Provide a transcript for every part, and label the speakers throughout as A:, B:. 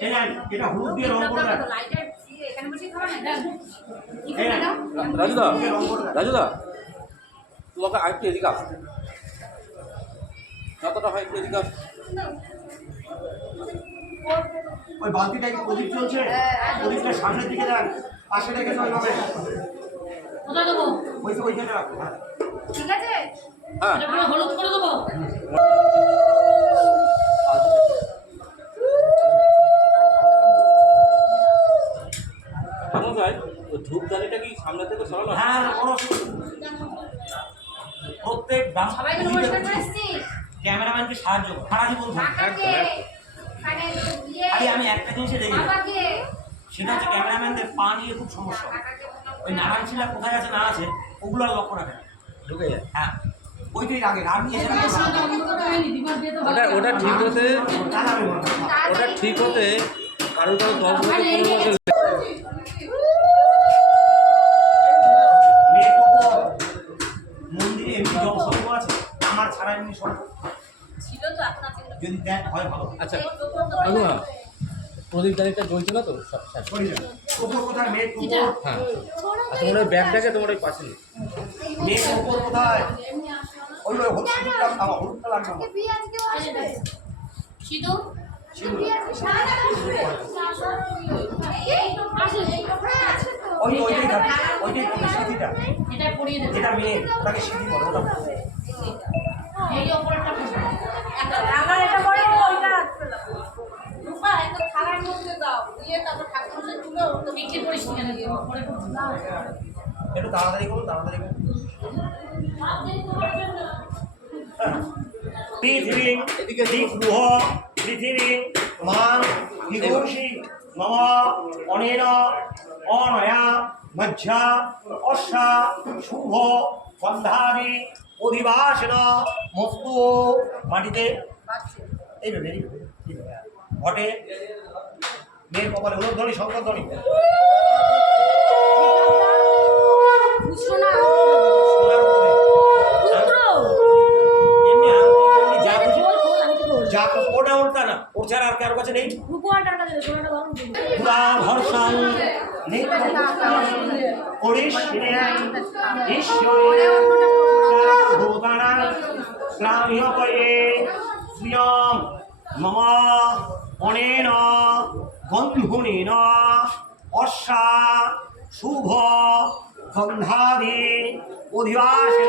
A: এটা হলুদ দিয়ে রং করে
B: রাজুদা রাজুদা তোমাকে আরেকটু এদিকে আস। যতটা হয় একটু এদিকে আস।
A: ওই বালতিটা কি প্রদীপ চলছে প্রদীপটা সামনের দিকে দেন পাশে রেখে নয় হবে
C: কোথায় দেবো?
A: ওই ওইখানে রাখো হ্যাঁ।
D: ঠিক আছে?
B: হ্যাঁ।
C: হলুদ করে দেবো।
B: ধূপদানিটা কি সামনে থেকে সরানো
A: হ্যাঁ? প্রত্যেক
D: সবাইকে নমস্কার করে
A: ক্যামেরাম্যানকে সাহায্য করো। সারা জীবন থাকবে
D: কাকাকে
A: আরে আমি একটা জিনিসে দেখি সেটা হচ্ছে ক্যামেরাম্যানদের পা নিয়ে খুব সমস্যা। ওই নারায়ণ শিলা কোথায় আছে না আছে ওগুলো আর লক্ষ্য রাখে
B: ঢুকে যায়।
A: হ্যাঁ ওইটাই
B: ওটা ওটা ঠিক হতে ওটা ঠিক হতে কারও কারও দশ বছর
C: মানে এই
B: পনেরো বছর
A: মেয়ে কবর, মন্দিরে এমনি জলসর্গ আছে আমার ছাড়া এমনি সর্ব
D: ছিল তো এখন আছে
A: যদি দেন হয় ভালো
B: আচ্ছা। কাকুমা প্রদীপ দানিটা জ্বলছে না তো? সব? হ্যাঁ। আর তোমার ওই ব্যাগটাকে তোমার ওই পাশে
D: হ্যাঁ
C: এটা
A: যেটা মেয়ে ওটাকে সিঁথি বলে ওটা
C: এই ওপরটা
D: আমার এটা পরে ওইটা রূপা একটা থালার মধ্যে দাও। দিয়ে তারপর ঠাকুর তুলে ওটা
C: বিক্রি করিস কেন পরে করছি
A: একটু তাড়াতাড়ি করুন তাড়াতাড়ি করুন পৃথিবী এদিকে পৃথিবী মান বিঘোষী মম অনেন অনয়া মজ্জা অশ্বা শুভ সন্ধানে অধিবাসন মস্তু মাটিতে এইভাবে। ঘটে মেয়ের কপালে উলোধ্বনি শঙ্করধ্বনি সোনার ওটা ওটা না। ওর ছাড়া আর কারও কাছে নেই? পুরা ভরসাং। করিষ্যে ঈশ্বরে ভূতানা মম অনেন গন্ধুনেন শুভ গন্ধাদি অধিবাসন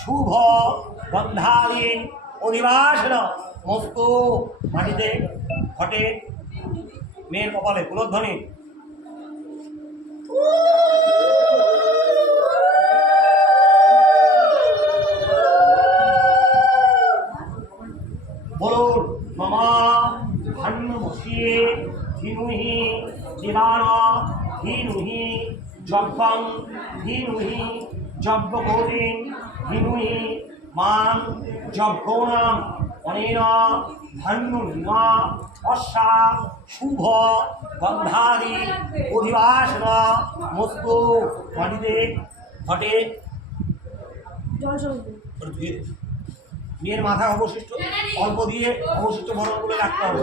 A: শুভ গন্ধাদি অধিবাসন মস্তু মাটিতে ঘটে মেয়ের কপালে কুলধ্বনি বলুন মামা ধন্যমসিয়ে ধীনুহি জীবান ধীনুহি যব্বং ধীনুহি যব্বকোদিন ধীনুহি মান যজ্ঞনাম অনেন ধন্যুনা অশ্বা শুভ গন্ধারি অধিবাসন মস্তু মাটিতে ঘটে। মেয়ের মাথা অবশিষ্ট অল্প দিয়ে অবশিষ্ট বরণ করে রাখতে হবে।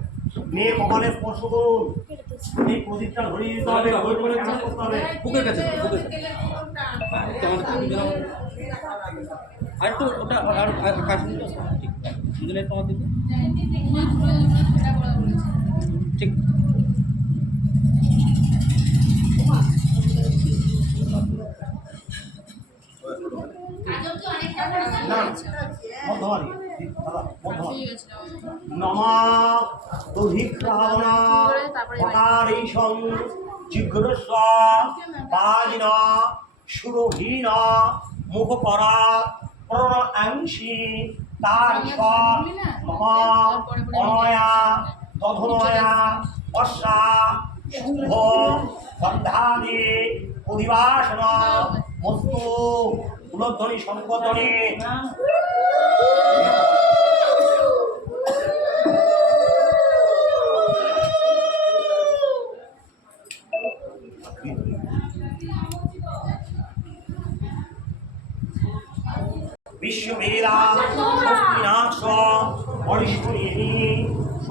A: মেয়ে কপালে স্পর্শ করুন। এই প্রদীপটা ধরিয়ে দিতে হবে গোল করে করতে হবে।
B: বুকের কাছে বুকের। আর একটু ওটা আর কাশ্মীর কাছে ঠিক দুজনের তোমার দিকে ঠিক।
A: দধিগ্রহণা হকারীশং জিঘ্রস্ব বাজিন সুরহীন মুখকরা প্রণাংশি তারিষ নম অনয়া তধনয়া অশ্বা শুভ বন্ধাদি অধিবাসন মস্তু কুলধ্বনি সম্পদনে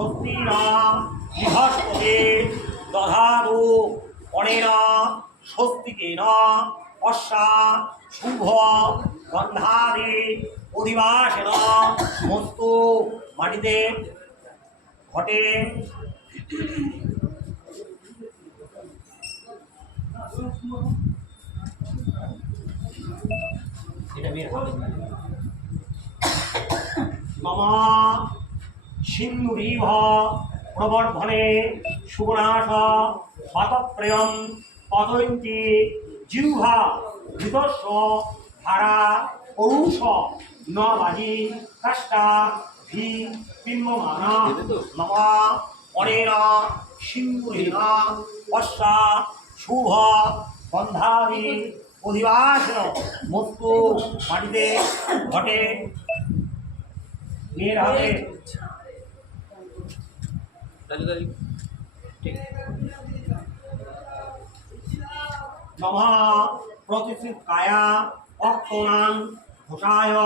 A: শক্তিনা বৃহস্পতি দধারু অনেনা স্বস্তিকেন অশ্বা শুভ গন্ধারে অধিবাসেন মস্তু মাটিতে ঘটে এটা। মম সিন্ধুরিভ প্রবর্ধনে সুগুণাস পাতপ্রেয়ম পদন্তি জিহ্বা ধৃতস্ব ধারা পৌষ ন বাজি কাষ্টা ভি বিম্বমানা নম অনেন সিন্ধুরেণ অশ্বা শুভ বন্ধাদি অধিবাসন মস্তু মাটিতে ঘটে মেয়ের নমঃ প্রতিষ্ঠিত কায়া অক্তনাং ঘোষায়,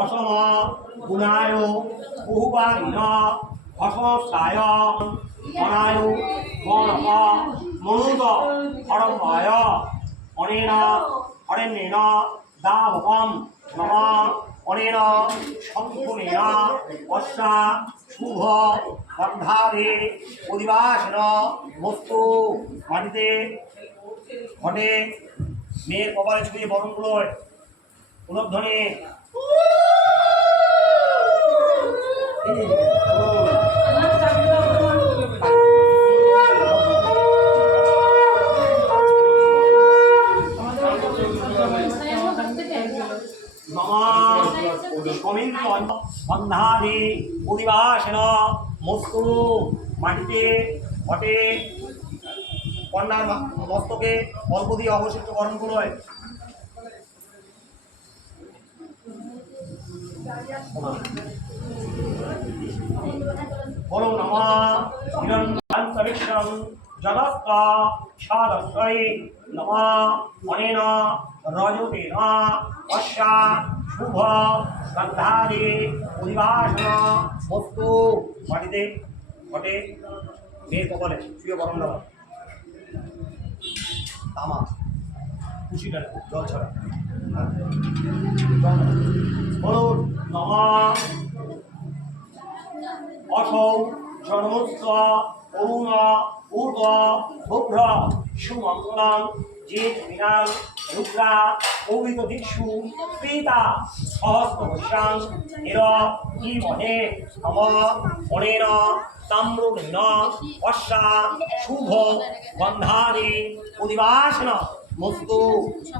A: অসম, গুণায় বহুবারিণ অসমস্তায় মনায় মনপ মনুত হরম্বায় অনেন, হরেণ্যেন দাভবম নম। অনেন শঙ্কুনেন অশ্বা শুভ গন্ধারে অধিবাসন বস্তু মাটিতে ঘটে মেয়ের কপালে ছুঁয়ে বরণগুলোয় পুনর্ধনে বন্ধাদি অধিবাসন মস্তু মাটিতে ঘটে কন্যার মস্তকে অল্প দিয়ে অবশিষ্ট গরমগুলোয় বলো নমা জগত্ত সাদস্বৈ নমা অনেন রজতেন অশ্বা শুভ শ্রদ্ধাদি অধিবাসন বস্তু মাটিতে ঘটে মেয়ে কপালে শুয়ে গরম দেওয়া তামা খুশিটা জল ছাড়া। অসৌ জন্মস্ব অরুণ। পূর্ব শুভ্র সুমঙ্গলম যে বিনাল রুদ্রা পৌরিত দিক্ষু পিতা, সহস্র বৈশাং এর কি মহে নম অনেন তাম্রুণ অশ্বা, শুভ বন্ধাদি অধিবাসন, মস্তু,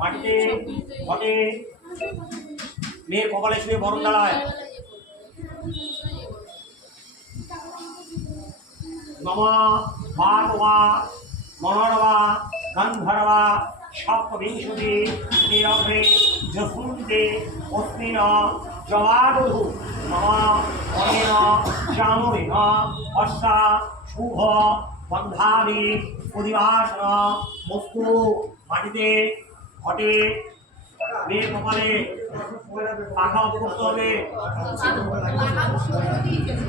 A: মাটিতে, ঘটে। মেয়ের কপালে শুয়ে বরণ দাঁড়ায়। নম ভাগবা মনোরবা গন্ধর্বা সপ্তবিংশতি দেয়গ্রে যশুন্তে অস্মিন জবাদধু নম অনেন অশ্বা শুভ বন্ধাদি অধিবাসন মস্তু মাটিতে ঘটে কপালে পাখা অফ হবে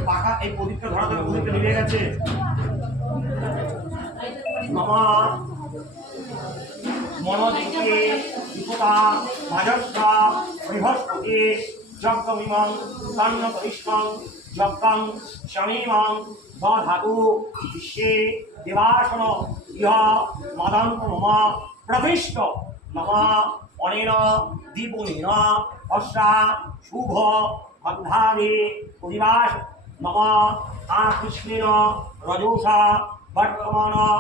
A: পাখা এই প্রদীপটা ধরা থেকে প্রদীপটা গেছে? মামা মনোদিকে বিপদা মাজস্বা বৃহস্পতি, যজ্ঞমিমং তন্নকরিষ্ঠং যজ্ঞং শমীমং দধাতু বিশ্বে দেবাসন, ইহ মাদান্ত মম প্রতিষ্ঠ। নম অনেন দীপুনেন অশ্বা, শুভ বন্ধাদি অধিবাস। আ কৃষ্ণেন রজোষা বর্তমান